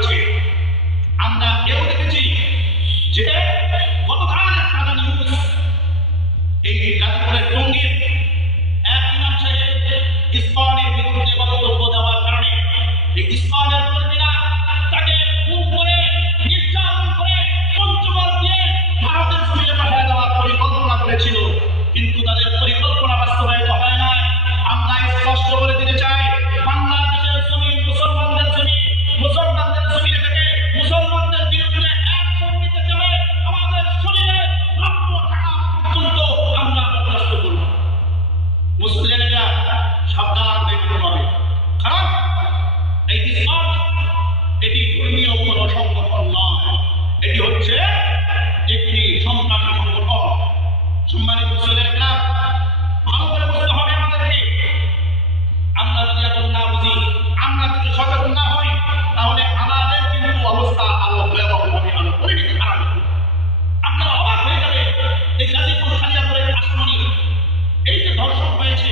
করেছে। আমরা এও দেখেছি যে গতকাল একটা নিউজ, এই গাজীপুরের টঙ্গীর এক ইমাম সাহেব ইসলামের বিরুদ্ধে বক্তব্য দেওয়ার কারণে এই ইসলামের কর্মীরা তাকে খুন করে নির্যাতন করে পঞ্চগড় দিয়ে ভারতের জমিনে পাঠিয়ে দেওয়ার পরিকল্পনা করেছিল, কিন্তু তাদের পরিকল্পনা বাস্তবায়িত হয় না। আমরা স্পষ্ট করে দিতে চাই, বাংলাদেশের জমি মুসলমানদের জমি, মুসলমানদের জমি থেকে মুসলমানদের বিরুদ্ধে অ্যাকশন নিতে গেলে আমাদের শরীরে রক্ত থাকা পর্যন্ত আমরা বরদাস্ত করব। মুসলিমরা সাবধান থাকতে হবে, কারণ এই ইসলাম এটি ধর্মীয় কোনো সংগঠন নয়, এটি হচ্ছে একটি সন্ত্রাসী সংগঠন। সম্মানিত মুসলিমরা ভালো করে বুঝতে হবে আমাদেরকে। আমরা যদি এখন না বুঝি, আমরা যদি সচেতন না হই, তাহলে আমাদের কিন্তু অবস্থা আরো ভয়াবহভাবে আরো পরিণতি খারাপ হবে। আপনারা অবাক হয়ে যাবে, এই গাজীপুর খালিয়াপুরের আসামনি এই যে ধর্ষণ হয়েছে,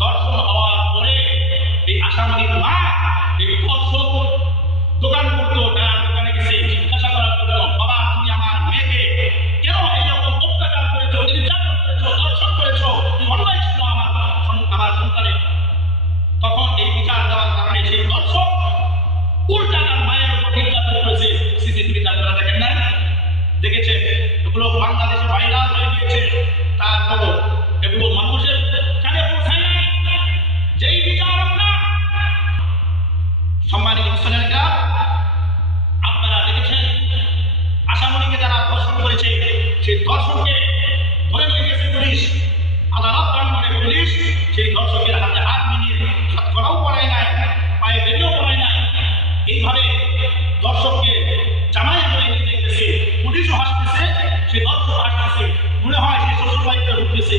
ধর্ষণ হওয়ার পরে এই আসামনির মা এই ধর্ষক দোকান করতো, তার দোকানে গেছে জিজ্ঞাসা করার জন্য, বাবা তুমি আমার মেয়েকে কেন এইরকম অত্যাচার করেছো, নির্যাতন করেছো, ধর্ষণ করেছো, তুমি অন্যায় ছিল আমার সন্তানের। তখন এই বিচার দেওয়ার কারণে সেই দর্শক উল্টা তার মায়ের উপর নির্যাতন করেছে। সিসিটিভিতে আপনারা দেখেন নাই? দেখেছে? এগুলো বাংলাদেশে ভাইরাল হয়ে গিয়েছে, তারপরও এগুলো মানুষের কানে পৌঁছায় নাই। যেই বিচারক না, সম্মানিত মুসলিমরা আপনারা দেখেছেন আসামনিকে যারা ধর্ষণ করেছে, সেই ধর্ষককে ধরে নিয়ে গেছে পুলিশ, আদালত প্রাঙ্গণে পুলিশ সেই ধর্ষকের হাতে হাত মিলিয়ে হাত করাও পড়ায় নাই, পায়ে বেরিয়েও পড়ায় নাই। এইভাবে দর্শককে জামাই করে নিয়ে যেতেছে, পুলিশও হাসতেছে, সে দর্শক হাসতেছে, মনে হয় সে শ্বশুর বাড়িতে ঢুকতেছে।